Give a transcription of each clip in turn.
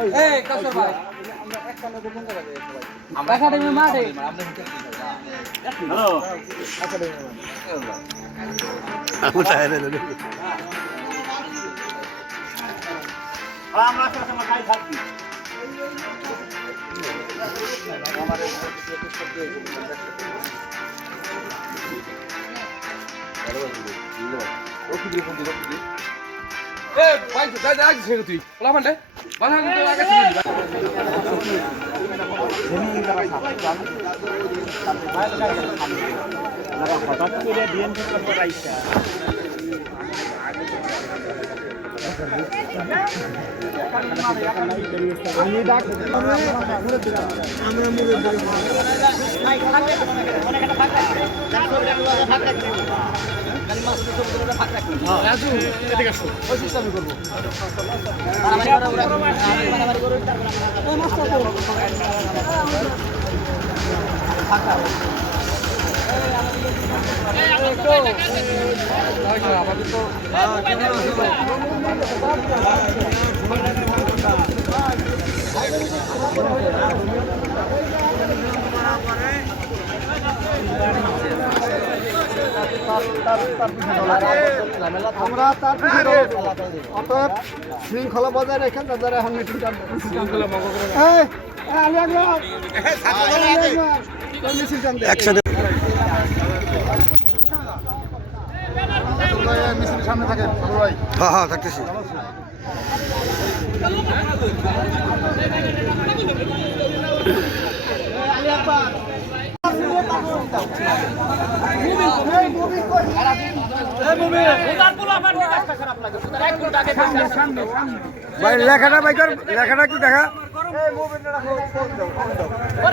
এই কাসর ভাই আমরা একখানে কোন জায়গা যাই ভাই আমরা একাডেমি মাঠে আমরা হ্যালো একাডেমি আমরা তাহলে আমরা কাছে খাই থাকি আমাদের এ ভাই যাই যাই ছেড়ে তুই ওলা মানে বানা কিন্তু আগে ছেড়ে দিবা হঠাৎ করে বিএনপি করতে আইসা আমি ডাক রাজু এদিকে আসো ওই সিস্টেম করব আমরা তার অতএব শৃঙ্খলা বজায় রেখে তাদের এখন মিটিংটা একসাথে মিছিল সামনে থাকেন ভাই হ্যাঁ হ্যাঁ থাকতেছি ভাই লেখাটা বাইকার লেখাটা কি দেখা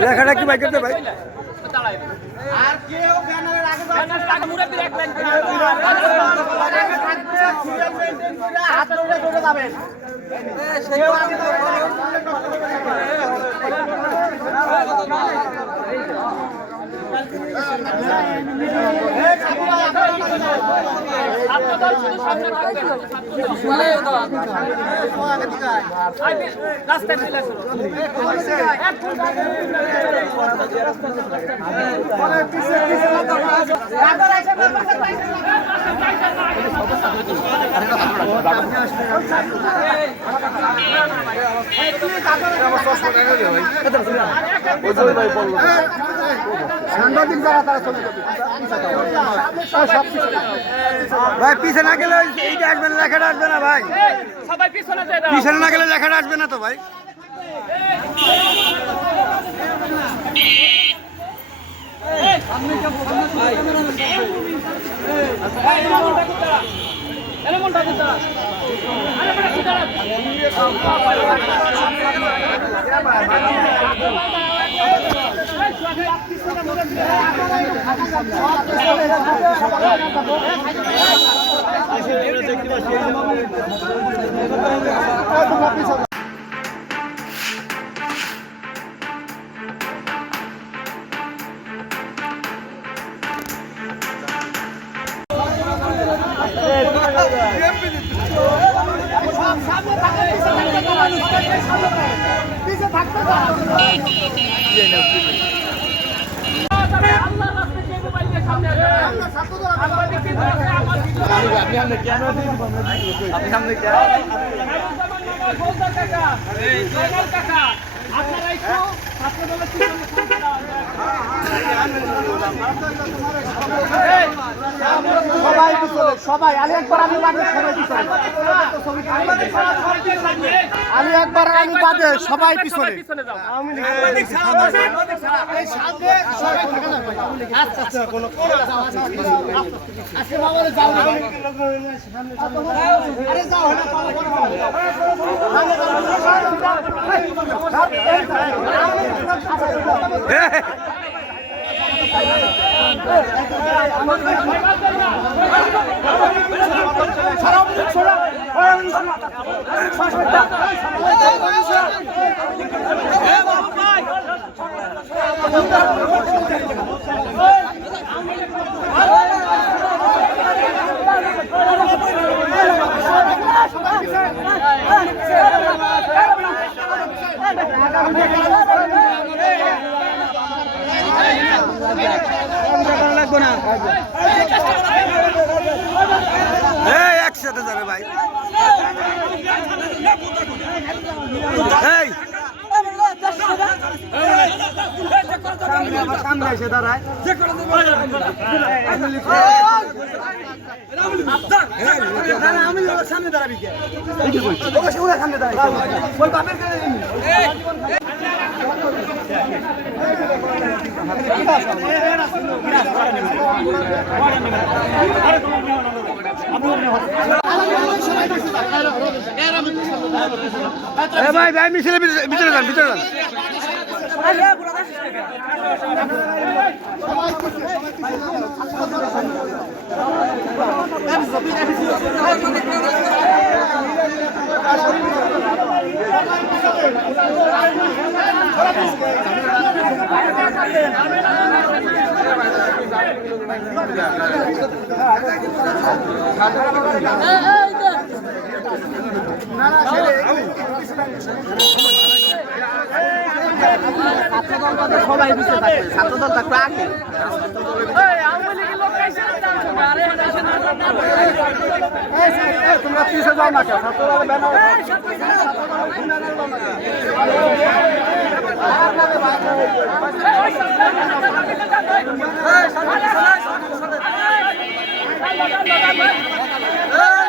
লেখাটা কি বাইকার ভাই আর কেউ ব্যানারের আগে হাত ধরে ধরে যাবেন সাংবাদিক যারা তারা চলে যাবে ভাই পিছনে না গেলে এইটা আসবে না লেখাটা আসবে না ভাই সবাই পিছনে পিছনে না গেলে লেখাটা আসবে না তো ভাই সবাই পিছনে সবাই আমি একবার আমি বাদে সবাই পিছনে আমি একবার আমি বাদে সবাই পিছনে লাগবো না এই একসাথে যাবে ভাই এই সামনে এসে দাঁড়ায় আমি সামনে দাঁড়াবি সামনে ভাই ভাই মিছিলে ভিতরে যান ভিতরে যান সবাই পিছিয়ে থাকবে ছাত্রদল থাকবে আগে তোমরা পিছিয়ে যাও না কেন ছাত্রদল ব্যানার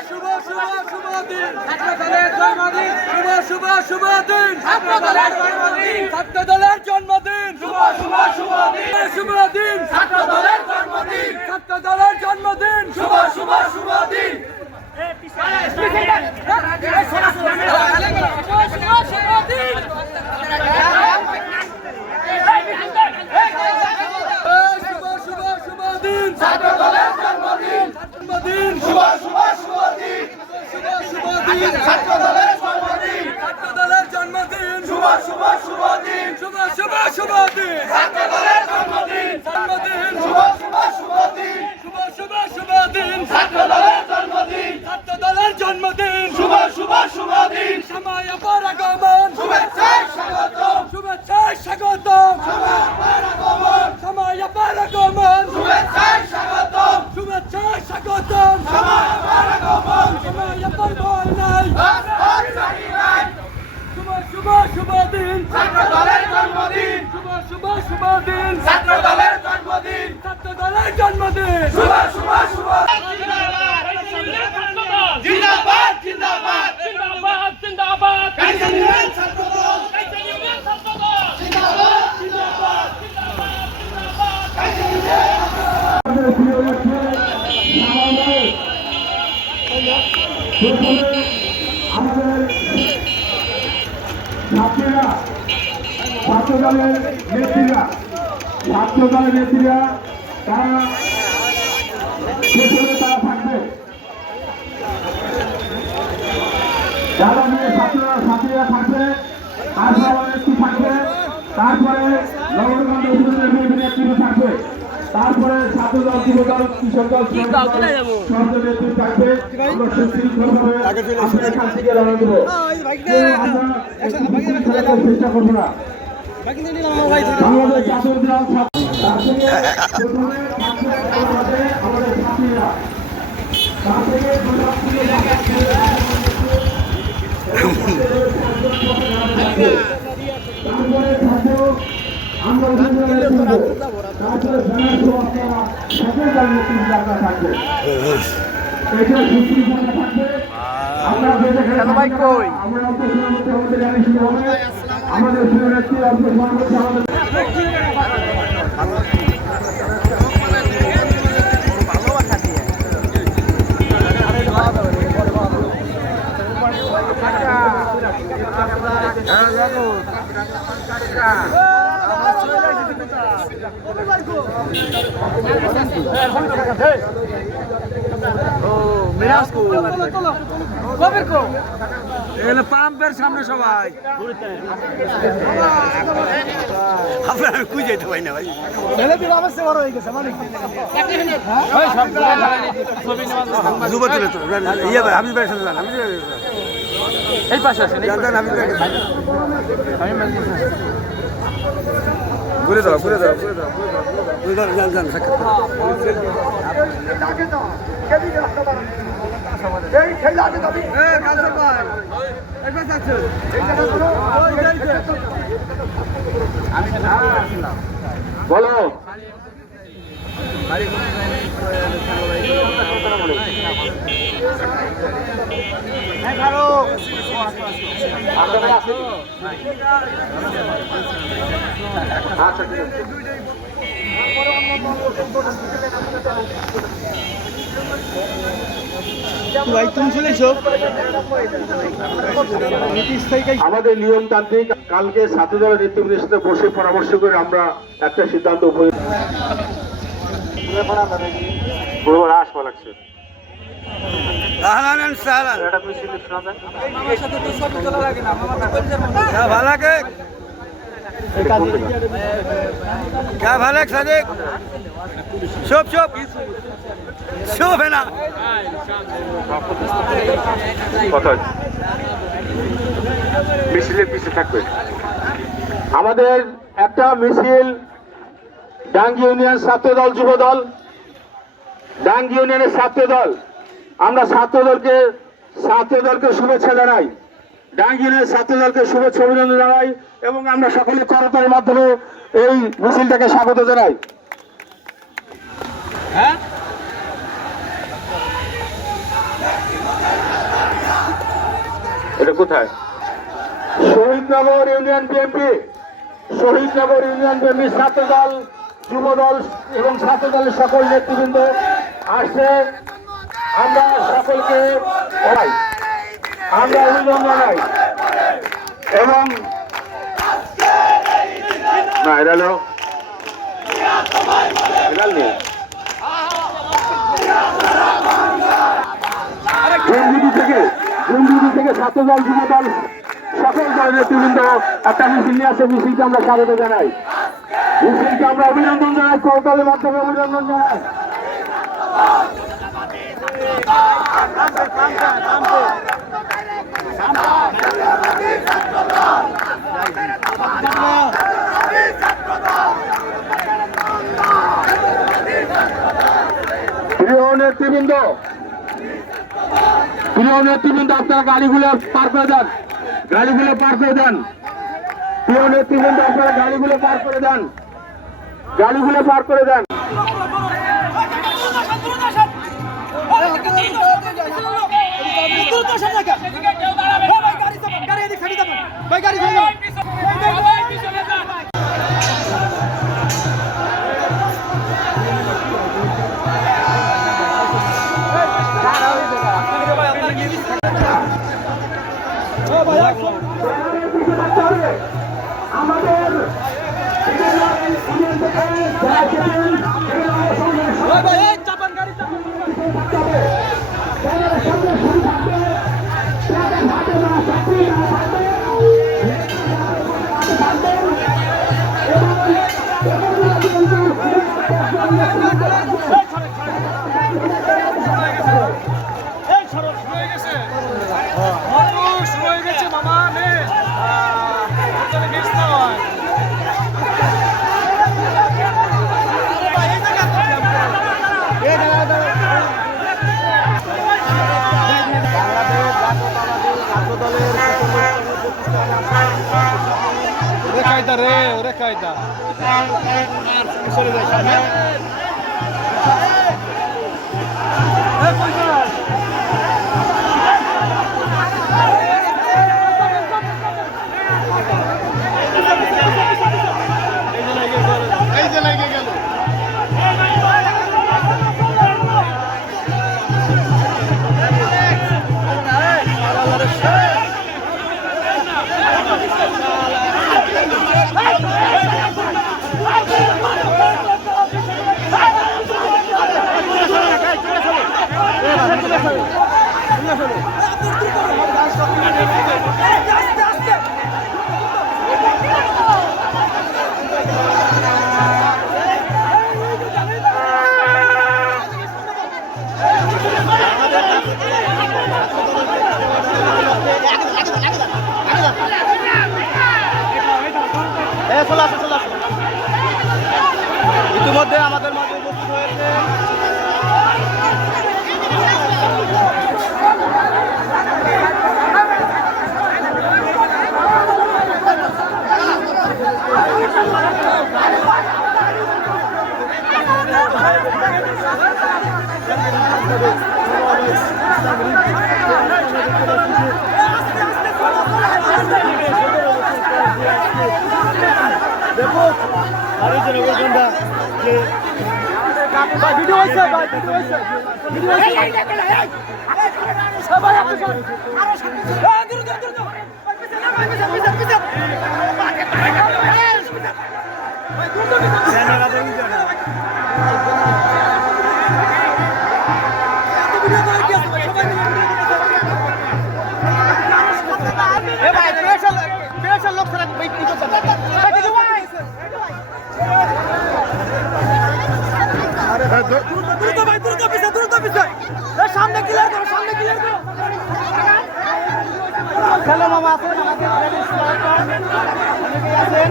শুভ শুভ শুভ দিন ছাত্রদলের জন্মদিন শুভ শুভ শুভ দিন ছাত্রদলের জন্মদিন ছাত্রদলের জন্মদিন শুভ শুভ শুভ দিন শুভ দিন ছাত্রদলের জন্মদিন ছাত্রদলের জন্মদিন শুভ শুভ শুভ দিন ছাত্রদলের জন্মদিন জন্মদিন শুভ শুভ শুভ দিন শুভ শুভ দিন ছাত্রদলের জন্মদিন ছাত্রদলের জন্মদিন শুভ শুভ শুভ দিন শুভ শুভ শুভ দিন ছাত্রদলের জন্মদিন জন্মদিন শুভ শুভ শুভ দিন শুভ শুভ শুভ দিন ছাত্রদলের জন্মদিন ছাত্রদলের জন্মদিন শুভ শুভ শুভ দিন সময় পরাগমন শুভেচ্ছায় স্বাগতম শুভেচ্ছায় স্বাগতম সময় পরাগমন সময় পরাগমন শুভেচ্ছায় স্বাগতম শুভেচ্ছায় স্বাগতম সময় পরাগমন সময় পরবর নাই শুভ শুভ শুভ দিন ছাত্রদলের জন্মদিন শুভ শুভ শুভ দিন ছাত্রদলের জন্মদিন ছাত্রদলের জন্মদিন শুভ শুভ শুভ জিন্দাবাদ জিন্দাবাদ জিন্দাবাদ জিন্দাবাদ কাইসা নিলেন ছাত্রদল কাইসা নিলেন ছাত্রদল জিন্দাবাদ জিন্দাবাদ জিন্দাবাদ কাইসা নিলেন ছাত্রদলের নেত্রীরা তারা পেছনে তারা থাকবে যারা নিয়ে ছাত্রীরা থাকবে আর সভানেত্রী থাকবে তারপরে নগরগঞ্জ উপজেলার নেতৃত্ব থাকবে তারপরে ছাত্রদল যুবদল কৃষক দল নেতৃত্ব থাকবে আমরা সুশৃঙ্খলভাবে এখান থেকে রওনা দেব আমরা চেষ্টা করবো না আমাদের ছাত্রদল আমাদের ছাত্রীরা তার থেকে তারপরে থাকবো আমরা তারপরে সকল দল নেতৃত্ব থাকবে এটা সুশৃঙ্খলা থাকবে আমরা আমরা অল্প সময়ের মধ্যে আমাদের র্যালি শুরু হবে আমাদের নেত্রী অল্প সময়ের মধ্যে আমাদের পাম্পের সামনে সবাই আপনার কুই যেতে পারি না ভাই যুবতী ইয়ে ভাই আপনি সাথে যান এই পাশে আসেন ঘুরে দাও ঘুরে দাও ঘুরে দাও যান যান বলো আচ্ছা ঠিক আছে। আমাদের নিয়মতান্ত্রিক কালকে ছাত্রদলের নেতৃবৃন্দের সাথে বসে পরামর্শ করে আমরা একটা সিদ্ধান্ত উপনীত আসবা লাগছে আহলান সাহলান এটা তুমি সিলেক্ট শোনা যায় क्या भाला के क्या भाला के सादिक शुभ शुभ शुभ है ना কথা মিছিলের পিছিয়ে থাকবে আমাদের একটা মিছিল ডাঙ্গি ইউনিয়ন ছাত্রদল যুবদল ডাঙ্গি ইউনিয়নের ছাত্রদল আমরা ছাত্রদলকে শুভেচ্ছা জানাই ডাঙ্গি ইউনিয়নের ছাত্রদলকে শুভেচ্ছা অভিনন্দন জানাই এবং আমরা সকলে করতালির মাধ্যমে এই মিছিলটাকে স্বাগত জানাই এটা কোথায় শহীদনগর ইউনিয়ন বিএনপি শহীদনগর ইউনিয়ন বিএনপি ছাত্রদল যুবদল এবং ছাত্রদলের সকল নেতৃবৃন্দ আসছে আমরা সকলকে আমরা অভিনন্দন জানাই এবং না এটা হলো নিয়ে জুনজুটি থেকে ছাত্রদল যুবদল সকল দলের নেতৃবৃন্দ একটা মিছিল নিয়ে আসে মিছিলকে আমরা স্বাগত জানাই মিছিলকে আমরা অভিনন্দন জানাই করতালের মাধ্যমে অভিনন্দন জানাই প্রিয় নেতৃবৃন্দ আপনারা গাড়িগুলো পার করে দেন প্রিয় নেতৃবৃন্দ আপনারা গাড়িগুলো পার করে দেন আমাদের কায়দা চলে যায় সামনে এই যে লেগে গেল সামনে ক্লিয়ার করো, সামনে ক্লিয়ার করো। হ্যালো মামা আছেন আছেন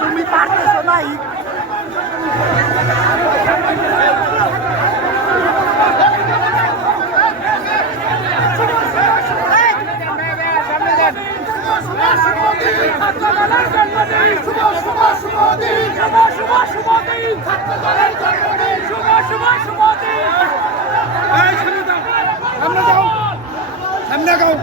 তুমি পারতেছো না সামনে গাও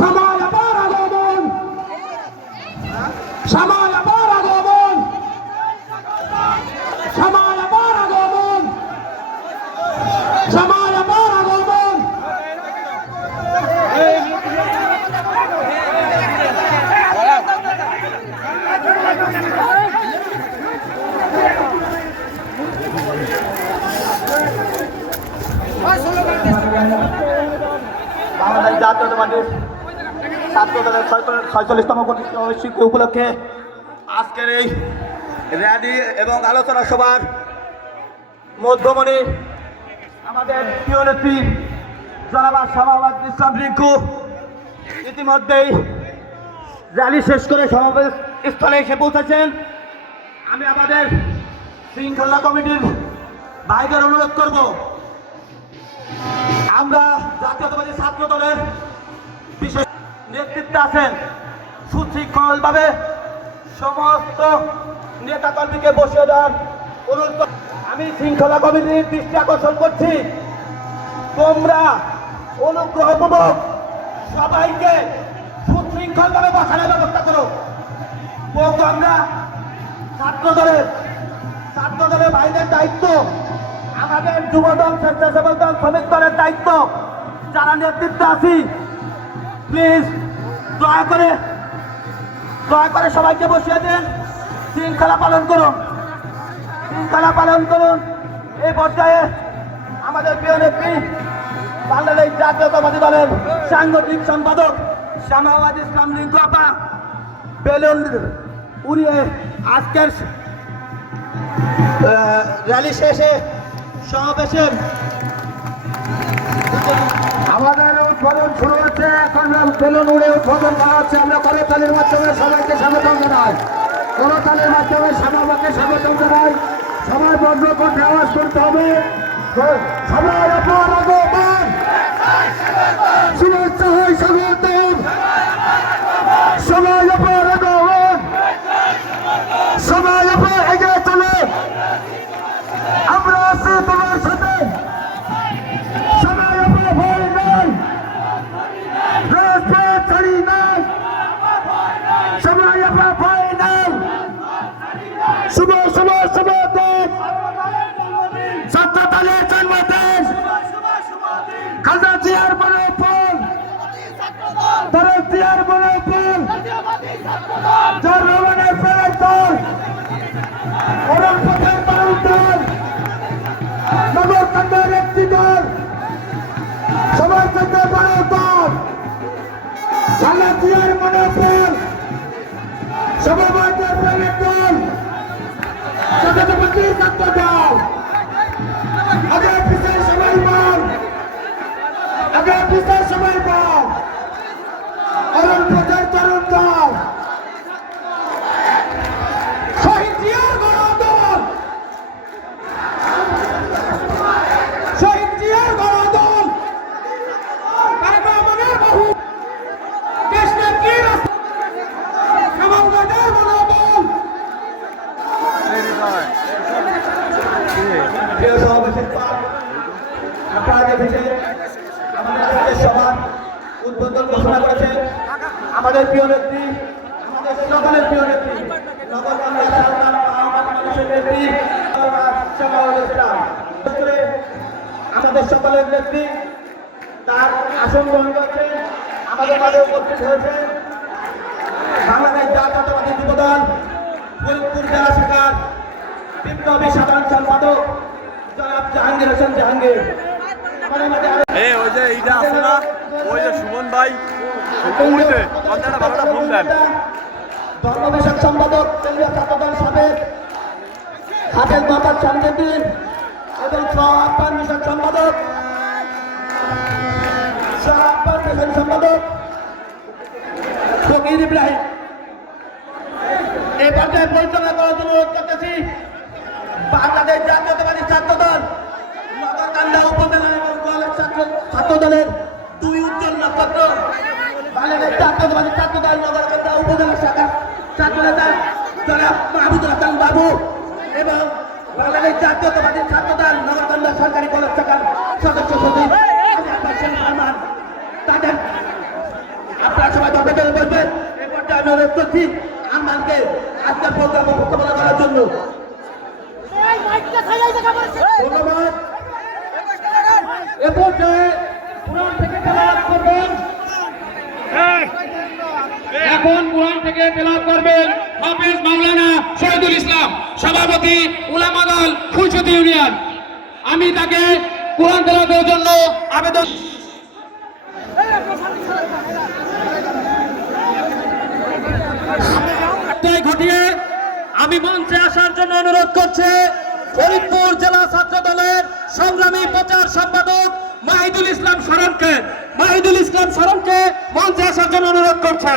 সময় আবার আগমন, সময় আবার আগমন, সময় আবার আগমন, সময় আবার আগমন। বাংলাদেশ জাতীয়তাবাদী ছাত্র দলের 46তম বার্ষিকী উপলক্ষে আজকের এই র্যালি এবং আলোচনা সভার মধ্যমণি আমাদের প্রিয় নেত্রী জনাব শাহবাজ ইসলাম রিঙ্কু ইতিমধ্যেই র্যালি শেষ করে সমাবেশ স্থলে এসে পৌঁছেছেন। আমি আমাদের শৃঙ্খলা কমিটির ভাইদের অনুরোধ করব আমরা জাতীয়তাবাদী ছাত্র দলের বিশেষ নেতৃত্বে আছেন সুশৃঙ্খলভাবে সমস্ত নেতা কর্মীকে বসিয়ে দেওয়ার অনুরোধ আমি শৃঙ্খলা কমিটির দৃষ্টি আকর্ষণ করছি তোমরা অনুগ্রহপূর্বক সবাইকে সুশৃঙ্খলভাবে বসানোর ব্যবস্থা করো আমরা ছাত্র দলের বাইরের দায়িত্ব আমাদের যুবদল স্বেচ্ছাসেবক দল শ্রমিক দলের দায়িত্ব যারা নেতৃত্বে আছি প্লিজ দয়া করে সবাইকে বসিয়ে দিন শৃঙ্খলা পালন করুন এই পর্যায়ে আমাদের প্রিয় নেত্রী বাংলাদেশ জাতীয়তাবাদী দলের সাংগঠনিক সম্পাদক শামাওয়াত ইসলাম রিঙ্কু আপা বেলুন উড়িয়ে আজকের র্যালি শেষে সমাবেশে আমাদের উদ্বোধন শুরু হচ্ছে, এখন বেলুন উড়ে উদ্বোধন করা হচ্ছে। আমরা করতালির মাধ্যমে সবাইকে স্বাগতম জানাই, করতালির মাধ্যমে সবাইকে স্বাগতম জানাই। সবাই বন্ধ করে আওয়াজ করতে হবে। সবাই আপনার আগমন শুভেচ্ছা হয় স্বাগতম, সবাই আপনার আগমন, সবাই আপনার এগিয়ে চলে, আমরা আছি তোমার সাথে, সবাই আপনার ভয় নাই, রাজপথ ছাড়ি নাই, সবাই আপনার ভয় নাই, শুভ শুভ শুভ দিন, ছাত্র দলের জন্মদিন, খালেদা জিয়ার মনোফল, তারেক জিয়ার মনোফল, যার রহমানের প্রাণের দল, অরণ পথের তরুণ দল, নগরকান্দার একটি দল, সবার থেকে বড় দল, খালেদা জিয়ার মনোফল, সমাজের প্রাণের দল, জাতীয়তাবাদী ছাত্র দল। আগে পিছিয়ে সবাই বল, আগে পিছিয়ে সবাই বল, অরণ পথের তরুণ দল, শহীদ জিয়ার বড় দল, শহীদ জিয়ার বড় দল, তারেক রহমানের বহু দেশ নেত্রীর সমাজের বড় দল। প্রিয় সমাবেশের পর আপনারা দেখেছেন আমাদের আজকের সভা উদ্বোধন ঘোষণা করেছেন আমাদের প্রিয় নেত্রী, আমাদের সকলের প্রিয় নেত্রী নগরকান্দা সরকার আহ্বান মানুষের নেত্রী শামাওয়াত ইসলাম। আমাদের সকলের নেত্রী তার আসন গ্রহণ করেছেন, আমাদের মাঝে উপস্থিত হয়েছে বাংলাদেশ জাতীয়তাবাদী যুবদল ফরিদপুর জেলা শাখার বিপ্লবী সাধারণ সম্পাদক জনাব জাহাঙ্গীর হোসেন জাহাঙ্গীর। আমাদের মাঝে ওই যে এইটা আছে না, ওই যে সুমন ভাই কথাটা ভালোটা ফোন দেন। ধর্ম বিষয়ক সম্পাদক কেন্দ্রীয় ছাত্রদল সাবেক হাফেজ মোহাম্মদ শামসুদ্দিন এবং সহ-আহ্বান বিষয়ক সম্পাদক ফকির ইব্রাহিম। এই পর্যায়ে পরিচালনা করার জন্য অনুরোধ করতেছি বাংলাদেশ জাতীয়তাবাদী ছাত্র দল নগরকান্দা উপজেলা এবং গোয়ালদ ছাত্র দলের দুই উজ্জ্বল নক্ষত্র, বাংলাদেশ জাতীয়তাবাদী ছাত্র দল নগরকান্দা উপজেলা শাখার ছাত্র নেতা জনাব মাহমুদুল হাসান বাবু এবং বাংলাদেশ জাতীয়তাবাদী ছাত্র দল নগরকান্দা সরকারি কলেজ শাখার সদস্য সচিব রহমান। তাদের আপনারা সবাই দরকার বলবেন। এই পর্যায়ে আমি অনুরোধ করছি আমাকে আজকের প্রোগ্রাম উপস্থাপনা করার জন্য। ধন্যবাদ। এ পর্যায়ে পুরাণ থেকে তেলাওয়াত করবেন, এখন কোরআন থেকে তেলাওয়াত করবেন হাফেজ মাওলানা শহীদুল ইসলাম, সভাপতি উলামা দল ফুলছড়ি ইউনিয়ন। আমি তাকে কোরআন তেলাওয়াতের জন্য আবেদন ঘটিয়ে আমি মঞ্চে আসার জন্য অনুরোধ করছে ফরিদপুর জেলা ছাত্র দলের সংগ্রামী প্রচার সম্পাদক মাহিদুল ইসলাম শরণকে মঞ্চে আসার জন্য অনুরোধ করছে।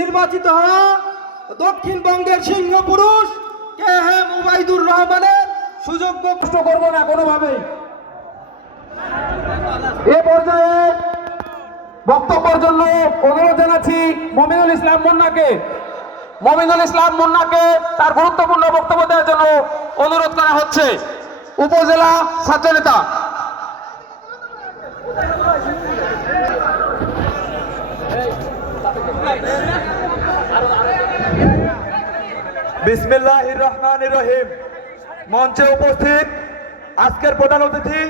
নির্বাচিত হওয়া দক্ষিণবঙ্গের সিংহ পুরুষ কে এম ওবায়দুর রহমানের সুযোগ্য কষ্ট করবো না কোনোভাবেই। এ পর্যায়ে বক্তব্যের জন্য অনুরোধ জানাচ্ছি মমিনুল ইসলাম মুন্নাকে। মমিনুল ইসলাম মুন্নাকে তার গুরুত্বপূর্ণ বক্তব্য দেওয়ার জন্য অনুরোধ করা হচ্ছে। উপজেলা ছাত্রনেতা। বিসমিল্লাহির রহমানির রহিম। মঞ্চে উপস্থিত আজকের প্রধান অতিথি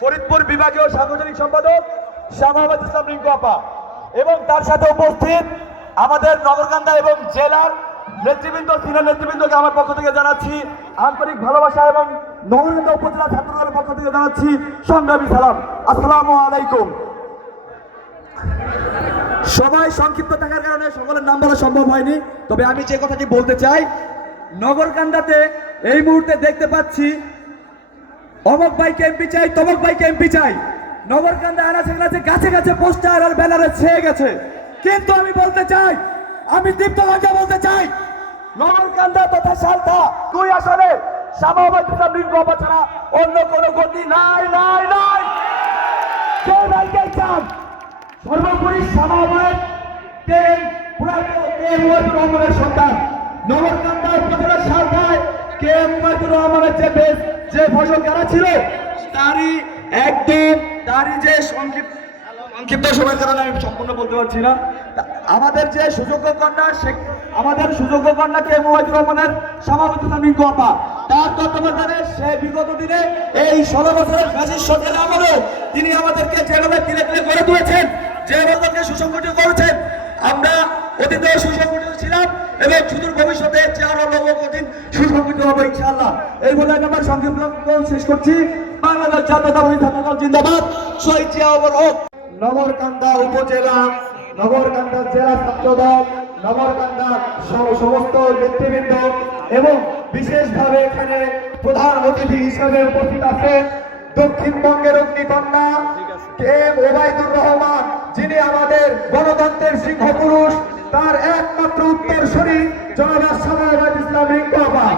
ফরিদপুর বিভাগীয় সাংগঠনিক সম্পাদক শামাওয়াত ইসলাম রিঙ্কু আপা এবং তার সাথে উপস্থিত আমাদের নগরকান্দা এবং জেলার নেতৃবৃন্দ, সিনিয়র নেতৃবৃন্দকে আমার পক্ষ থেকে জানাচ্ছি আন্তরিক ভালোবাসা এবং নগরকান্দা উপজেলা ছাত্রদলের পক্ষ থেকে জানাচ্ছি সংগ্রামী সালাম। আসসালামু আলাইকুম। সবাই সংক্ষিপ্ত থাকার কারণে সকলের নাম বলা সম্ভব হয়নি, তবে আমি যে কথাটি বলতে চাই, নগরকান্দাতে এই মুহূর্তে দেখতে পাচ্ছি অমক ভাইকে এমপি চাই, তমক ভাইকে এমপি চাই। নগরকান্দা আনাচে কাছে গাছে গাছে পোস্টার আর ব্যানারে ছেয়ে গেছে। কিন্তু আমি বলতে চাই, আমি দীপ্তগঞ্জে বলতে চাই, নগরকান্দা তথা সালথা দুই আসনে শামাওয়াত ইসলাম রিঙ্কু আপা ছাড়া অন্য কোনো গতি নাই নাই নাই। কে ভাইকে চান? সর্বোপরি শামাওয়াত ওবায়দুর রহমানের সন্তান। নগরকান্দা উপজেলা সালথায় কে এম ওবায়দুর রহমানের যে ফসল গাড়া ছিল তারই যে সংক্ষিপ্ত সময়ের কারণে আমি সম্পূর্ণ বলতে পারছি না। আমাদের যে সুযোগ্য কন্যা কে এম ওবায়দুর রহমানের শামাওয়াত ইসলাম রিঙ্কু আপা, তার তত্ত্বাবধানে সে বিগত দিনে এই 16 বছরের ফ্যাসিস্ট সরকারের আমলে তিনি আমাদেরকে যেভাবে তিলে তিলে করে তুলেছেন, যেভাবে সুসংগঠিত করেছেন, আমরা অতীতে সুসংগঠিত ছিলাম এবং সুদূর ভবিষ্যতে আরো কঠিন সুসংগঠিত হবে ইনশাআল্লাহ। এই বলে আমি আমার সংক্ষিপ্ত শেষ করছি। বাংলাদেশ জাতীয়তাবাদী ছাত্রদল জিন্দাবাদ, শহীদ জিয়া অমর হোক। নগরকান্দা উপজেলা, নগরকান্দা জেলা ছাত্রদল, নগরকান্দা সমস্ত নেতৃবৃন্দ এবং বিশেষভাবে এখানে প্রধান অতিথি হিসেবে উপস্থিত আছেন দক্ষিণবঙ্গের অগ্নিকন্যা কে এম ওবায়দুর রহমান, যিনি আমাদের গণতন্ত্রের সিংহ পুরুষ, তার একমাত্র উত্তরসূরি জনাব শামাওয়াত ইসলাম রিঙ্কু আপা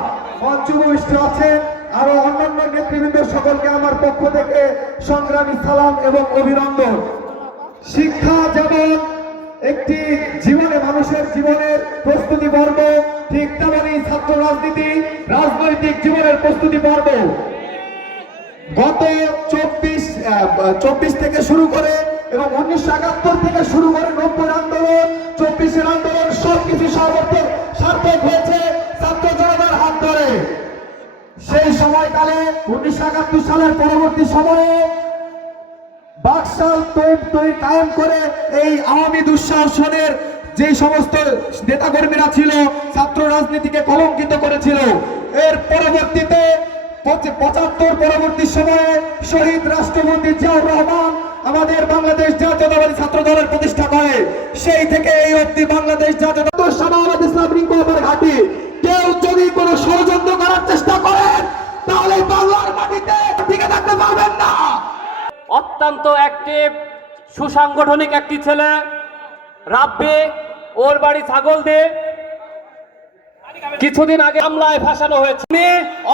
মঞ্চে উপবিষ্ট আছেন। আরো অন্যান্য নেতৃবৃন্দ সকলকে আমার পক্ষ থেকে সংগ্রামী সালাম এবং অভিনন্দন। শিক্ষা যেমন একটি জীবনে মানুষের জীবনের প্রস্তুতি পর্ব, ঠিক তেমনি ছাত্র রাজনৈতিক জীবনের প্রস্তুতি পর্ব। গত 24 থেকে শুরু করে এবং 1971 থেকে শুরু করে 90 আন্দোলন, 24 আন্দোলন সবকিছু সার্থক হয়েছে ছাত্র জনতার হাত ধরে। সেই সময়কালে 1971 সালের পরবর্তী সময়ে বাকশাল তোপ কায়েম করে এই আওয়ামী দুঃশাসনের যে সমস্ত নেতাকর্মীরা ছিল ছাত্র রাজনীতিকে কলঙ্কিত করেছিল। এর পরবর্তীতে 75 পরবর্তী সময়ে শহীদ রাষ্ট্রপতি জিয়াউর রহমান আমাদের বাংলাদেশ জাতীয়তাবাদী ছাত্র দলের প্রতিষ্ঠা করে। সেই থেকে এই অবধি বাংলাদেশ জাতীয়তাবাদী শামাওয়াত ইসলাম রিঙ্কু আপার ঘাঁটি। কেউ যদি কোনো ষড়যন্ত্র করার চেষ্টা করেন তাহলে বাংলার মাটিতে টিকে থাকতে পারবেন না। অত্যন্ত অ্যাক্টিভ সুসাংগঠনিক একটি ছেলে রাব্বি, ওর বাড়ি ছাগলদে। কিছুদিন আগে হামলায় ফাঁসানো হয়েছে।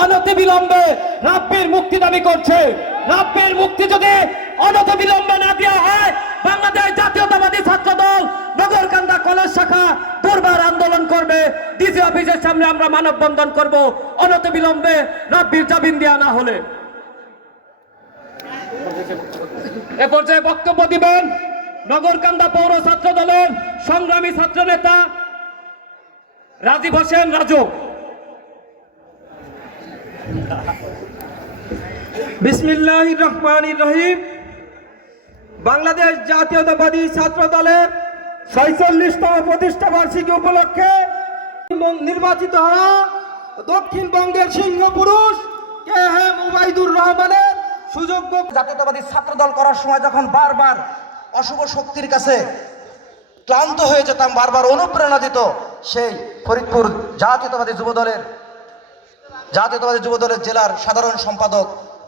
অনতিবিলম্বে রাব্বির মুক্তি দাবি করছে। রাব্বির মুক্তি যদি অনতিবিলম্বে না দেওয়া হয়, বাংলাদেশ জাতীয়তাবাদী ছাত্র দল নগরকান্দা কলেজ শাখা দুর্বার আন্দোলন করবে। ডিসি অফিসের সামনে আমরা মানববন্ধন করব অনতিবিলম্বে রাব্বির জামিন দেওয়া না হলে। এ পর্যায়ে বক্তব্য দিবেন নগরকান্দা পৌর ছাত্র দলের সংগ্রামী ছাত্র নেতা রাজীব হোসেন রাজু। বিসমিল্লাহির রহমানির রহিম। বাংলাদেশ জাতীয়তাবাদী ছাত্র দলের ৪৬তম প্রতিষ্ঠা বার্ষিকী উপলক্ষে নির্বাচিত হওয়া দক্ষিণবঙ্গের সিংহ পুরুষ কে এম ওবায়দুর রহমানের সুযোগ্য জাতীয়তাবাদী ছাত্র দল করার সময় যখন বারবার অশুভ শক্তির কাছে ক্লান্ত হয়ে যেতাম, বারবার অনুপ্রেরণা দিত সেই ফরিদপুর জাতীয়তাবাদী যুব দলের জেলার সাধারণ সম্পাদক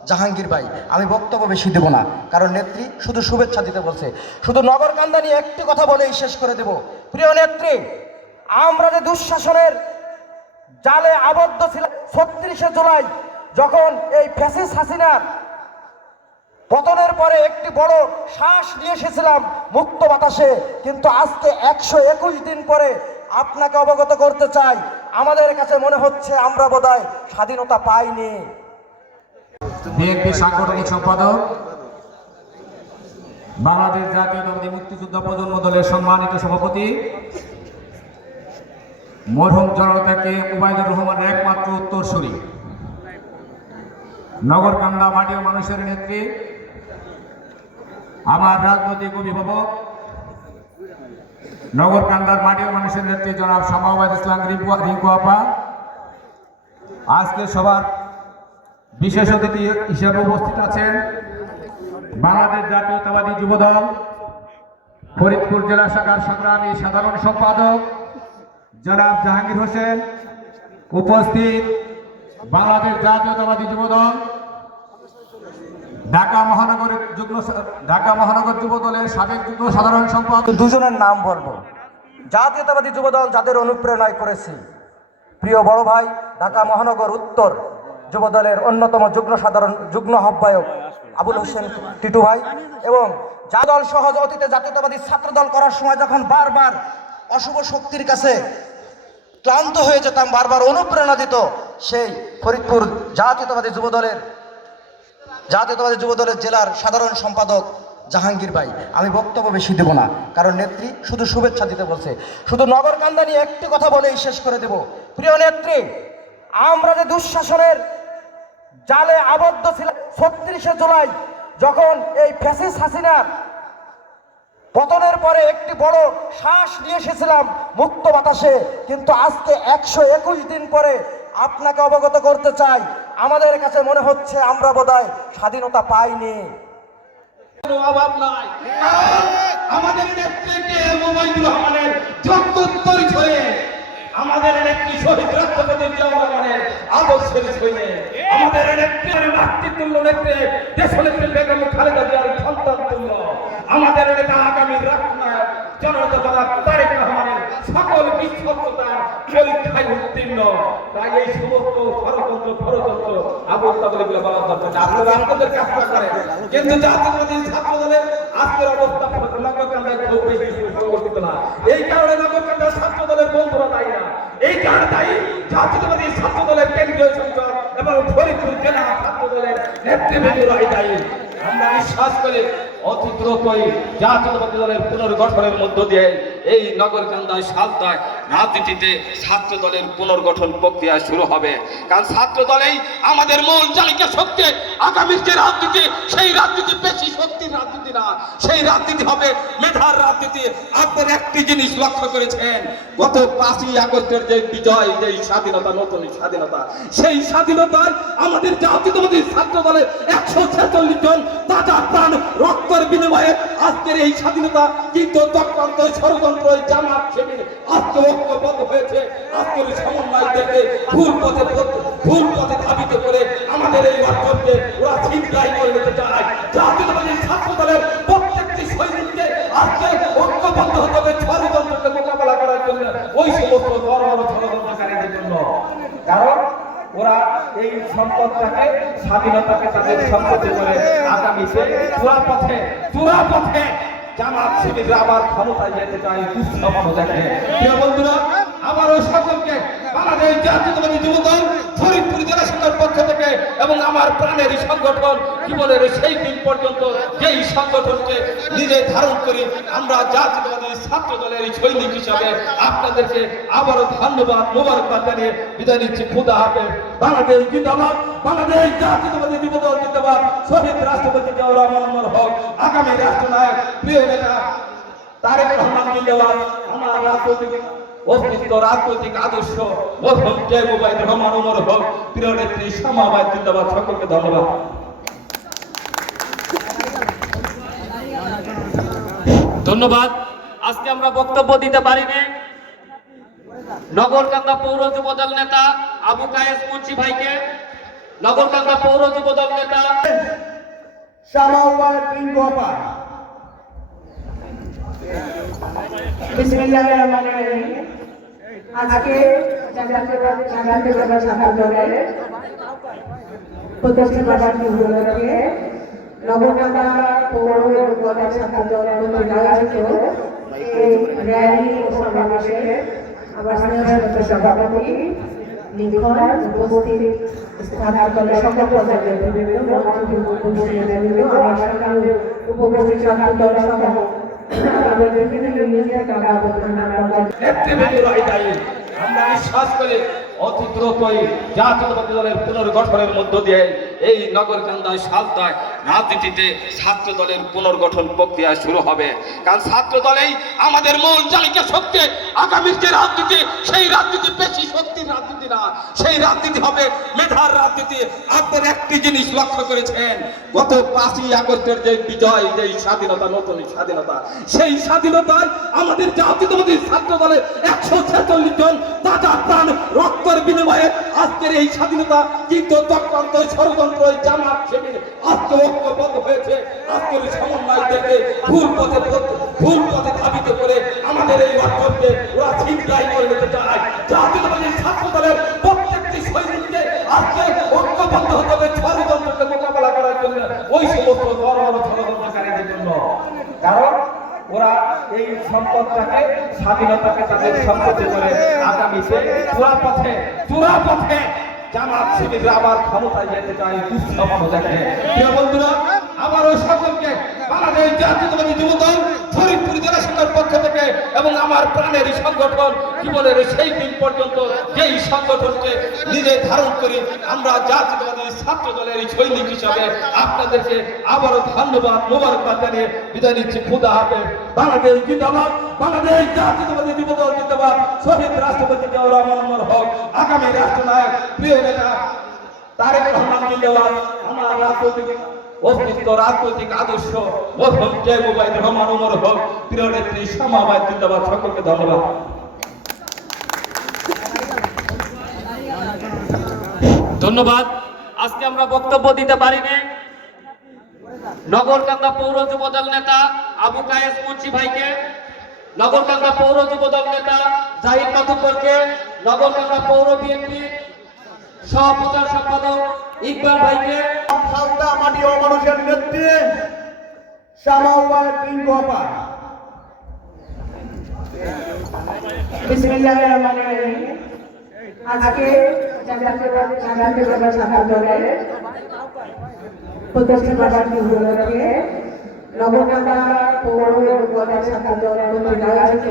জাহাঙ্গীর ভাই। আমি বক্তব্য বেশি দেব না, কারণ নেত্রী শুধু শুভেচ্ছা দিতে বলছে। শুধু নগরকান্দা নিয়ে একটি কথা বলেই শেষ করে দেব। প্রিয় নেত্রী, আমরা যে দুঃশাসনের জালে আবদ্ধ ছিলাম ৩৬শে জুলাই, যখন এই ফ্যাসিস্ট হাসিনার পতনের পরে একটি বড় শ্বাস নিয়ে এসেছিলাম মুক্ত বাতাসে, কিন্তু আজকে ১২১ দিন পরে আপনাকে অবগত করতে চাই, আমাদের কাছে মনে হচ্ছে আমরা বোধহয় স্বাধীনতা পাইনি। বিএনপি সাংগঠনিক সম্পাদক, বাংলাদেশ জাতীয়তাবাদী মুক্তিযোদ্ধা প্রজন্ম দলের সম্মানিত সভাপতি, মরহুম জনতাকে ওবায়দুর রহমানের একমাত্র উত্তরসূরি, নগরকান্দা মাটি ও মানুষের নেত্রী, আমার রাজনৈতিক অভিভাবক, নগরকান্দার মাটি ও মানুষের নেত্রী জনাব শামা ওবায়দুল ইসলাম রিঙ্কু আপা, আজকে সবার বিশেষ অতিথি হিসেবে উপস্থিত আছেন বাংলাদেশ জাতীয়তাবাদী যুবদল ফরিদপুর জেলা শাখার সংগ্রামী সাধারণ সম্পাদক জনাব জাহাঙ্গীর হোসেন, উপস্থিত বাংলাদেশ জাতীয়তাবাদী যুবদল ঢাকা মহানগর যুবদলের সাবেক যুগ্ম সাধারণ সম্পাদক। দুজনের নাম বলবো, জাতীয়তাবাদী যুবদল যাদের অনুপ্রেরণায় করেছি, প্রিয় বড় ভাই ঢাকা মহানগর উত্তর যুবদলের অন্যতম যুগ্ম আহ্বায়ক আবুল হোসেন টিটু ভাই, এবং জাদল সহ অতীতে জাতীয়তাবাদী ছাত্রদল করার সময় যখন বারবার অশুভ শক্তির কাছে ক্লান্ত হয়ে যেতাম, বারবার অনুপ্রেরণা দিত সেই ফরিদপুর জাতীয়তাবাদী যুবদলের জেলার সাধারণ সম্পাদক জাহাঙ্গীর ভাই। আমি বক্তব্য বেশি দেব না, কারণ নেত্রী শুধু শুভেচ্ছা দিতে বলছে। শুধু নগরকান্দা নিয়ে একটি কথা বলেই শেষ করে দেব। প্রিয় নেত্রী, আমরা যে দুঃশাসনের জালে আবদ্ধ ছিলাম ৩৬শে জুলাই, যখন এই ফ্যাসিস্ট হাসিনার পতনের পরে একটি বড় শ্বাস নিয়ে এসেছিলাম মুক্ত বাতাসে, কিন্তু আজকে ১২১ দিন পরে আপনাকে অবগত করতে চাই, আমাদের কাছে মনে হচ্ছে আমরা বোধহয় স্বাধীনতা পাইনি। অভাব নাই, কারণ আমাদের নেত্রীকে ওবায়দুর রহমানের যোগ্যত্তর ছয়ে, আমাদের নেত্রী শহীদ রাষ্ট্রপতি জিয়াউর রহমানের আদর্শের ছয়ে, আমাদের নেত্রীর মাতৃতুল্য নেত্রী দেশনেত্রী বেগম খালেদা জিয়ার সন্তান তুল্য, আমাদের নেতা আগামী রাষ্ট্রনায়ক জননেতা জনাব তারেক রহমানের সকল বিশ্বস্ততার পরীক্ষায় উত্তীর্ণ। তাই এই সমস্ত ষড়যন্ত্র আবুল তাবলীগগুলো বলা দরকার না, আপনারা আপনাদের কাজটা করেন, কিন্তু জাতীয়তাবাদী ছাত্রদলের আজকের অবস্থা নগরকান্দায় খুব বেশি সংগঠিত না। এই কারণে নগরকান্দা ছাত্রদলের বন্ধুরা দায়ী না, এই কারণে দায়ী জাতীয়তাবাদী ছাত্রদলের কেন্দ্রীয় সংসদ এবং ফরিদপুর জেলা ছাত্রদলের নেতৃবৃন্দরাই দায়ী। আমরা বিশ্বাস করি অতি দ্রুতই জাতীয়তাবাদী দলের পুনর্গঠনের মধ্য দিয়ে এই নগরকান্দায় সালতায় রাজনীতিতে ছাত্র দলের পুনর্গঠন প্রক্রিয়া শুরু হবে। কারণ ছাত্র দলেই আমাদের মূল চালিকা শক্তি। আগামীর যে রাজনীতি, সেই রাজনীতি বেশি শক্তির রাজনীতি না, সেই রাজনীতি হবে মেধার রাজনীতি। আপনার একটি জিনিস লক্ষ্য করেছেন, গত ৫ই আগস্টের যে বিজয়, যে স্বাধীনতা, নতুন স্বাধীনতা, সেই স্বাধীনতায় আমাদের জাতীয়তাবাদী ছাত্র দলের ১৪৬ জন তাজা প্রাণ রক্তের বিনিময়ে আজকের এই স্বাধীনতা, কিন্তু চক্রান্ত ষড়যন্ত্র জামাত শিবির আজকে ঐক্যবদ্ধ হয়েছে। আজকের সমন্বয় থেকে ভুল পথে ধাবিত করে আমাদের এই অর্জনকে ওরা ছিনতাই করে নিতে চায়। জাতীয়তাবাদী ছাত্র দলের প্রত্যেকটি সৈনিককে আজকে ঐক্যবদ্ধ হতে হবে ষড়যন্ত্রকে মোকাবেলা করার জন্য, ওই সমস্ত বড় বড় ষড়যন্ত্রকারীদের জন্য। কারণ ওরা এই সম্পদটাকে, স্বাধীনতাকে তাদের সম্পত্তি করে আগামীতে চূড়া পথে জামাত শিবিররা আবার ক্ষমতায় যেতে চায় দুঃস্বপ্ন দেখে। প্রিয় বন্ধুরা, আবারও সকলকে বাংলাদেশ জাতীয়তাবাদী যুবদল ফরিদপুর জেলা শাখার পক্ষ থেকে এবং আমার প্রাণের সংগঠন জীবনের সেই দিন পর্যন্ত যেই সংগঠনকে নিজে ধারণ করি, আমরা জাতীয়তাবাদী ছাত্র দলের সৈনিক হিসাবে আপনাদেরকে আবারও ধন্যবাদ, মোবারকবাদ জানিয়ে বিদায় নিচ্ছি। খুদা হাফেজ। বাংলাদেশ জিন্দাবাদ, বাংলাদেশ জাতীয়তাবাদী যুবদল জিন্দাবাদ, শহীদ রাষ্ট্রপতি জিয়াউর রহমান হক, আগামী রাষ্ট্রনায়ক প্রিয় নেতা তারেক রহমান জিন্দাবাদ, আমার রাজনৈতিক আদর্শ মরহুম ওবায়দুর রহমান ওমর হক, প্রিয় নেত্রী শামা ওবায়দ জিন্দাবাদ। সকলকে ধন্যবাদ। ধন্যবাদ। আজকে আমরা বক্তব্য দিতে পারিনি নগরকান্দা পৌর যুবদল নেতা আবু কায়েস মুন্সি ভাইকে, নগরকান্দা পৌর যুবদল নেতা শ্যামা পিঙ্গোপা বিসমিল্লাহির রহমানির রহিম। আজকে জাতীয়তাবাদী ছাত্র দলের প্রতিষ্ঠা বার্ষিকী উপলক্ষে নগরকান্দা পৌর যুবদল ছাত্র দল কর্তৃক আয়োজিত এই র্যালি ও সমাবেশে আমার স্নেহ সভাপতি লিখন উপস্থিত স্থানীয় দলের সকল পর্যায়ের বিভিন্ন আমার সঙ্গে উপস্থিত ছাত্র দল সহ আমাদের বিভিন্ন ইউনিয়নের আমরা বিশ্বাস করি অতি দ্রুতই জাতীয়তাবাদী দলের পুনর্গঠনের মধ্য দিয়ে এই নগরকান্দায় সালতায় রাজনীতিতে ছাত্র দলের পুনর্গঠন প্রক্রিয়া শুরু হবে। কারণ ছাত্র দলেই আমাদের মূল চালিকা শক্তি। আগামীর যে রাজনীতি, সেই রাজনীতি পেশি শক্তির রাজনীতি না, সেই রাজনীতি হবে মেধার রাজনীতি। আপনার একটি জিনিস লক্ষ্য করেছেন, গত 5ই আগস্টের যে বিজয়, যে স্বাধীনতা, নতুন স্বাধীনতা, সেই স্বাধীনতায় আমাদের জাতীয়তাবাদী ছাত্র দলের 146 জন তাজা প্রাণ রক্তের বিনিময়ে আজকের এই স্বাধীনতা কিন্তু চক্রান্ত ষড়যন্ত্র জামাত শিবির আজকে ঐক্যবদ্ধ হয়েছে। আজকের সমন্বয় থেকে ভুল পথে ধাবিত করে আমাদের এই অর্জনকে ওরা ছিনতাই করে নিতে চায়। জাতীয়তাবাদী ছাত্র দলের প্রত্যেকটি সৈনিককে আজকে ঐক্যবদ্ধ হতে হবে ষড়যন্ত্রকে মোকাবেলা করার জন্য, ওই সমস্ত বড় বড় ষড়যন্ত্রকারীদের জন্য। কারণ ওরা এই সম্পদটাকে, স্বাধীনতাকে তাদের সম্পত্তি করে আগামীতে চূড়া পথে জামাত শিবিররা আবার ক্ষমতায় যেতে চায় দুঃস্বপ্ন দেখে। প্রিয় বন্ধুরা, আবারও সকলকে বাংলাদেশ জাতীয়তাবাদী যুবদল ফরিদপুর জেলা শাখার পক্ষ থেকে এবং আমার প্রাণের সংগঠন জীবনের সেই দিন পর্যন্ত যেই সংগঠনকে নিজে ধারণ করি আমরা জাতীয়তাবাদী ছাত্র দলের সৈনিক হিসাবে আপনাদেরকে আবারও ধন্যবাদ, মোবারকবাদ জানিয়ে বিদায় নিচ্ছি। খুদা হাফেজ। বাংলাদেশ জিন্দাবাদ, বাংলাদেশ জাতীয়তাবাদী যুবদল জিন্দাবাদ। শহীদ রাষ্ট্রপতি জিয়াউর রহমান হক, আগামী রাষ্ট্রনায়ক প্রিয় নেতা তারেক রহমান জিন্দাবাদ। আমার রাজনৈতিক আদর্শ প্রথম জয় মুবাইদ রহমান ওমর হক, প্রিয় নেত্রী শ্যামা জিন্দাবাদ। সকলকে ধন্যবাদ। ধন্যবাদ। আজকে আমরা বক্তব্য দিতে পারিনি নগরকান্দা পৌর যুবদল নেতা আবু কায়েস মুন্সি ভাইকে, নগরকান্দা পৌর যুবদল নেতা জাহিদ মাতুব্বরকে, নগরকান্দা পৌর বিএনপি সহপ্রচার সম্পাদক ইকবাল ভাইকে, সালতা মাটি ও মানুষের নেত্রী শ্যামা পিঙ্গোপা। বিসমিল্লাহির রহমানির রহিম। আজকে জাতীয়তাবাদী ছাত্র দলের প্রতিষ্ঠা বার্ষিকী উপলক্ষে নগরকান্দা পৌর যুবদল ছাত্র দল কর্তৃক আয়োজিত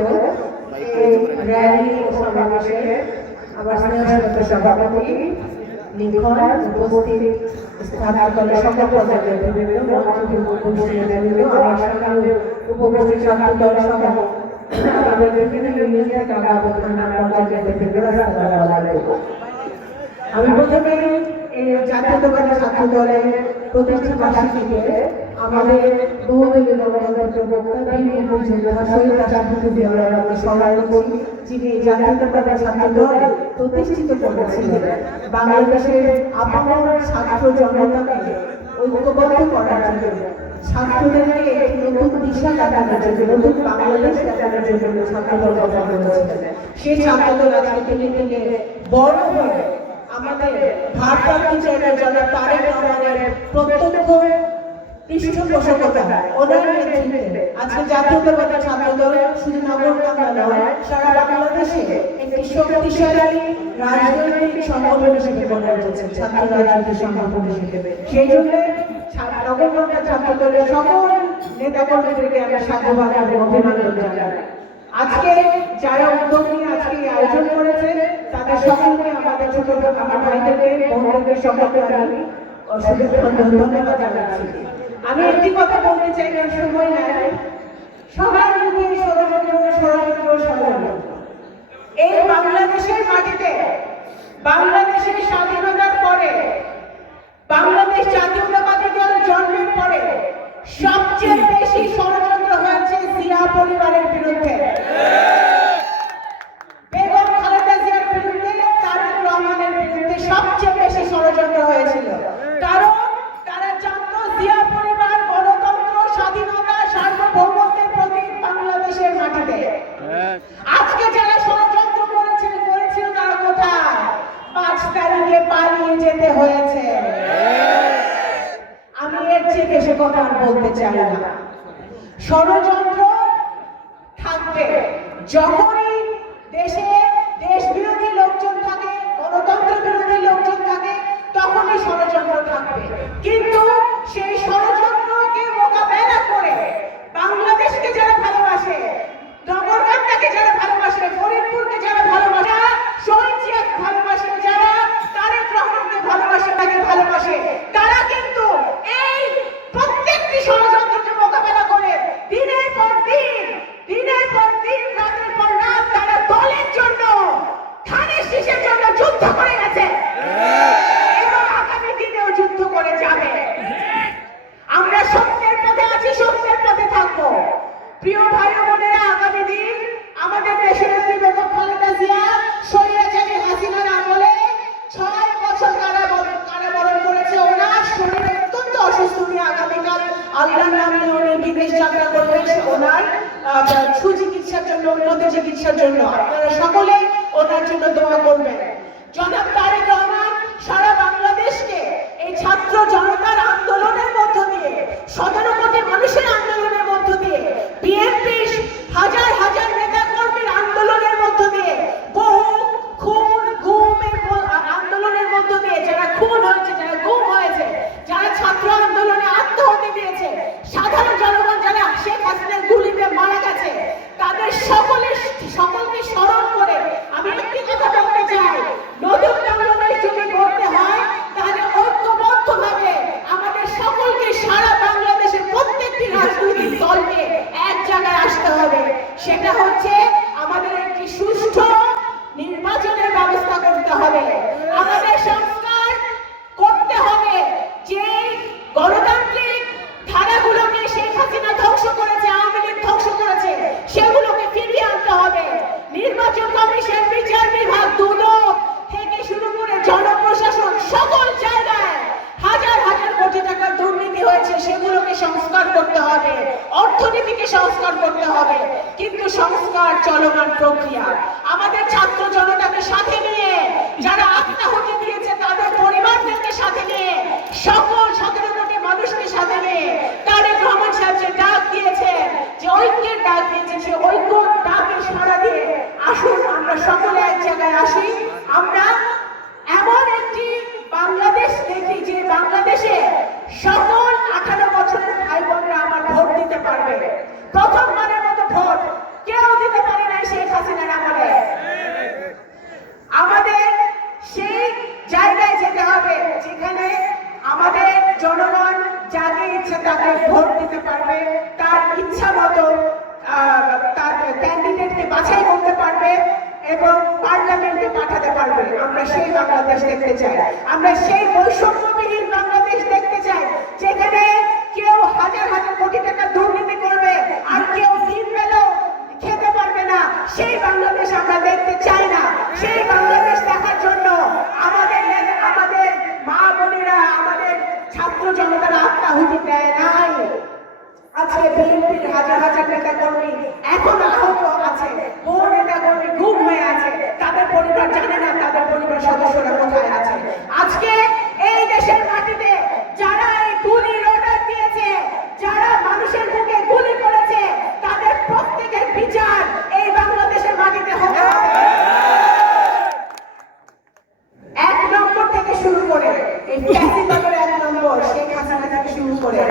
এই র্যালি ও সমাবেশে আমার স্নেহ সভাপতি লিখন উপস্থিত স্থানীয় দলের সকল পর্যায়ের বিভিন্ন আমার সঙ্গে উপস্থিত ছাত্র দল সহ আমাদের বিভিন্ন ইউনিয়নের আমি প্রথমে এই জাতীয়তাবাদী ছাত্র দলের প্রতিষ্ঠা বার্ষিকীতে আমাদের বহুদলীয় যিনি জাতীয়তাবাদী ছাত্র দল প্রতিষ্ঠিত করেছিলেন, বাংলাদেশের আপামর ছাত্র জনতাকে ঐক্যবদ্ধ করার জন্য, ছাত্রদেরকে একটি নতুন দিশা দেখানোর জন্য, নতুন বাংলাদেশ দেখানোর জন্য ছাত্র দল গঠন করেছিলেন। সেই ছাত্র দল আজকে দিনে দিনে বড় হয়ে আমাদের ভারপ্রাপ্ত চেয়ারম্যান জনাব তারেক রহমানের প্রত্যক্ষ পৃষ্ঠপোষকতা, ওনার নেতৃত্বে আজকে জাতীয়তাবাদী ছাত্র দল শুধু নগরকান্দা নয়, সারা বাংলাদেশে একটি শক্তিশালী রাজনৈতিক সংগঠন হিসেবে গড়ে উঠেছে, ছাত্র রাজনৈতিক সংগঠন হিসেবে। সেই জন্য নগরকান্দা ছাত্র দলের সকল নেতাকর্মীদেরকে আমি সাধুবাদ এবং অভিনন্দন জানাই। আজকে যারা উদ্যোগ নিয়ে আজকে আয়োজন করেছে তাদের সকলকে, আমাদের ছোট আমার ভাইদেরকে, বোনদেরকে সকলকে আমি ধন্যবাদ জানাচ্ছি। আমি একটি কথা বলতে চাই, সময় নাই, সবার মুখে ষড়যন্ত্র। এই বাংলাদেশের মাটিতে, বাংলাদেশের স্বাধীনতার পরে, বাংলাদেশ জাতীয়তাবাদী দল জন্মের পরে সবচেয়ে বেশি ষড়যন্ত্র হয়েছে জিয়া পরিবারের বিরুদ্ধে, বেগম খালেদা জিয়ার বিরুদ্ধে, তারেক রহমানের বিরুদ্ধে সবচেয়ে বেশি ষড়যন্ত্র হয়েছে। ষড়যন্ত্র থাকবে। যখনই দেশে দেশ বিরোধী লোকজন থাকে, গণতন্ত্র বিরোধী লোকজন থাকে, তখনই ষড়যন্ত্র থাকবে। কিন্তু সেই ষড়যন্ত্রকে মোকাবেলা করে বাংলাদেশকে যারা ভালোবাসে, নগরকান্দাকে যারা ভালোবাসে, ফরিদপুরকে যারা ভালোবাসে, শহীদ জিয়াকে ভালোবাসে, যারা তারেক রহমানকে ভালোবাসে, তাকে ভালোবাসে, তারা কিন্তু এই প্রত্যেকটি ষড়যন্ত্রকে মোকাবেলা করে দিনের পর দিন, রাতের পর রাত তারা দলের জন্য, ধানের শীষের জন্য যুদ্ধ করে গেছে এবং আগামী দিনেও যুদ্ধ করে যাবে। আমরা সত্যের পথে আছি, সত্যের পথে থাকবো। প্রিয় ভাই ও বোনেরা, আগামী দিন আমাদের দেশের নেত্রী বেগম খালেদা জিয়া স্বৈরাচারী হাসিনার আমলে 6 বছর কারাবরণ করেছে। ওনার শরীর অত্যন্ত অসুস্থ, উনি আগামীকাল আল্লাহর নাম নিয়ে উনি বিদেশ যাত্রা করবেন ওনার সুচিকিৎসার জন্য, উন্নত চিকিৎসার জন্য। আপনারা সকলে ওনার জন্য দোয়া করবেন। জনাব তারেক রহমান সারা বাংলাদেশকে এই ছাত্র জনতার আন্দোলনের মধ্য দিয়ে, 17 কোটি মানুষের আন্দোলনের মধ্য দিয়ে, বিএনপি হাজার হাজার নেতা কর্মীর আন্দোলনের মধ্য দিয়ে, বহু খুন গুমের আন্দোলনের মধ্য দিয়ে, যারা খুন হয়েছে, যারা গুম হয়েছে, যারা ছাত্র আন্দোলনে আত্মহত্যা দিয়েছে, সাধারণ জনগণ যারা শেখ হাসিনার গুলিতে মারা গেছে, তাদের সকলকে স্মরণ করে আমি একটি কথা বলতে চাই, নতুন বাংলাদেশ যদি করতে হয় তাহলে ঐক্যবদ্ধভাবে আমাদের সকলকে, সারা বাংলাদেশের প্রত্যেকটি রাজনৈতিক দলকে এক জায়গায় আসতে হবে। সেটা হচ্ছে আমাদের একটি সুষ্ঠু নির্বাচনের ব্যবস্থা করতে হবে, আমাদের সংস্কার করতে হবে। যে গণতান্ত্রিক ধারাগুলোকে শেখ হাসিনা ধ্বংস করেছে, আওয়ামী লীগ ধ্বংস করেছে, সেগুলোকে ফিরিয়ে আনতে হবে। নির্বাচন কমিশন, বিচার বিভাগ, দুদক থেকে শুরু করে জনপ্রশাসন, সকল জায়গায় হাজার হাজার কোটি টাকার দুর্নীতি হয়েছে, সেগুলোকে সংস্কার করতে হবে, অর্থনীতিকে সংস্কার করতে হবে। কিন্তু সংস্কার চলমান প্রক্রিয়া। আমাদের ছাত্র জনতাকে সাথে নিয়ে, যারা আত্মাহুতি দিয়েছে তাদের পরিবারদেরকে সাথে নিয়ে, সকল 17 কোটি মানুষকে সাথে নিয়ে তারেক রহমান সাহেব যে ডাক দিয়েছেন, যে ঐক্যের ডাক দিয়েছেন, সে ঐক্য ডাকে সাড়া দিয়ে আসুন আমরা সকলে এক জায়গায় আসি। আমরা এমন একটি বাংলাদেশ দেখি যে বাংলাদেশে সকল 18 বছরের ভাই বোনরা আমার ভোট দিতে পারবে। প্রথমবারের মতো ভোট কেউ দিতে পারে নাই শেখ হাসিনার আমলে। আমাদের সেই জায়গায় যেতে হবে যেখানে আমাদের জনগণ যাকে ইচ্ছে তাকে ভোট দিতে পারবে, তার ইচ্ছা মতো তার ক্যান্ডিডেটকে বাছাই করতে পারবে এবং পার্লামেন্টে পাঠাতে পারবে। আমরা সেই বাংলাদেশ দেখতে চাই, আমরা সেই বৈষম্যবিহীন বাংলাদেশ দেখতে চাই, যেখানে কেউ হাজার হাজার কোটি টাকা দুর্নীতি করবে আর কেউ দিন বেলাও খেতে পারবে না। সেই বাংলাদেশ আমরা দেখতে চাই না। সেই বাংলাদেশ দেখার জন্য আমাদের মা বোনেরা, আমাদের ছাত্র জনতারা আত্মাহুতি দেয় নাই। আজকে বিএনপির হাজার হাজার নেতা কর্মী এখন আহত আছে, বহু নেতা কর্মী গুম হয়ে আছে, তাদের পরিবার জানে না তাদের পরিবার সদস্যরা কোথায় আছে। আজকে এই দেশের মাটিতে যারা এই গুলির অর্ডার দিয়েছে, যারা মানুষের বুকে গুলি করেছে, তাদের প্রত্যেকের বিচার এই বাংলাদেশের মাটিতে হবে। 1 নম্বর থেকে শুরু করে, এই ফ্যাসিবাদের 1 নম্বর শেখ হাসিনা থেকে শুরু করে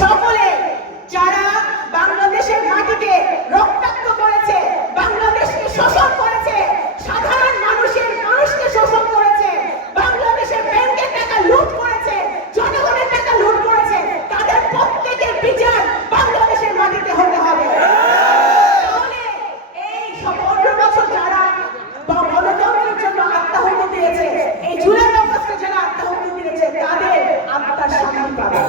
সকলে যারা বাংলাদেশের মাটিকে রক্তাক্ত করেছে, বাংলাদেশকে শোষণ করেছে, সাধারণ মানুষকে শোষণ করেছে, বাংলাদেশের ব্যাংকের টাকা লুট করেছে, জনগণের টাকা লুট করেছে, তাদের প্রত্যেকের বিচার বাংলাদেশের মাটিতে হতে হবে। তাহলে এই 15 বছর যারা গণতন্ত্রের জন্য আত্মাহুতি দিয়েছে, এই জুলাই অগস্টে যারা আত্মাহুতি দিয়েছে, তাদের আত্মার শান্তি পাবে।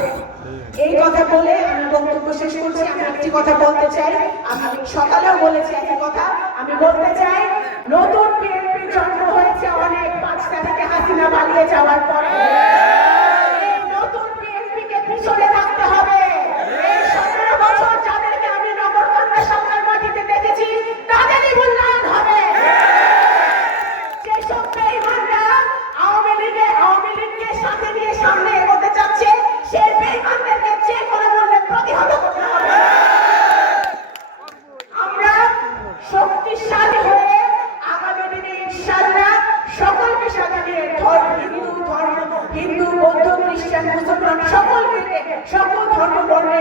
এই কথা বলে আমি বক্তব্য শেষ করছি। আমি একটি কথা বলতে চাই, আমি সকালেও বলেছি একই কথা, আমি বলতে চাই নতুন বিএনপির জন্ম হয়েছে অনেক 5 তারিখে হাসিনা পালিয়ে যাওয়ার পরে। এই নতুন বিএনপিকে পিছনে রাখতে হবে। এই 17 বছর যাদেরকে আমি নগরকান্দা সামনের মাটিতে দেখেছি, তাদেরই মূল্যায়ন হবে। যেসব বেঈমানরা আওয়ামী লীগকে সাথে নিয়ে সামনে এগোতে চাচ্ছে, সেই বেঈমানদেরকে যে কোনো মূল্যে প্রতিহত করতে হবে।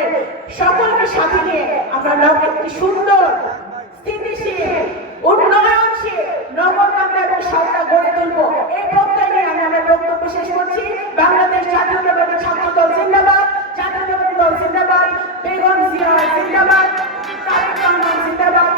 জনগণের সকলকে সাথে নিয়ে আমরা একটি সুন্দর স্থিতিশীল উন্নয়নশীল নগরকান্দা এবং সরকার গড়ে তুলবো। এই প্রত্যয় নিয়ে আমি আমার বক্তব্য শেষ করছি। বাংলাদেশ জাতীয়তাবাদী ছাত্র দল জিন্দাবাদ, জাতীয়তাবাদী দল জিন্দাবাদ, বেগম জিয়া জিন্দাবাদ, তারেক রহমান জিন্দাবাদ।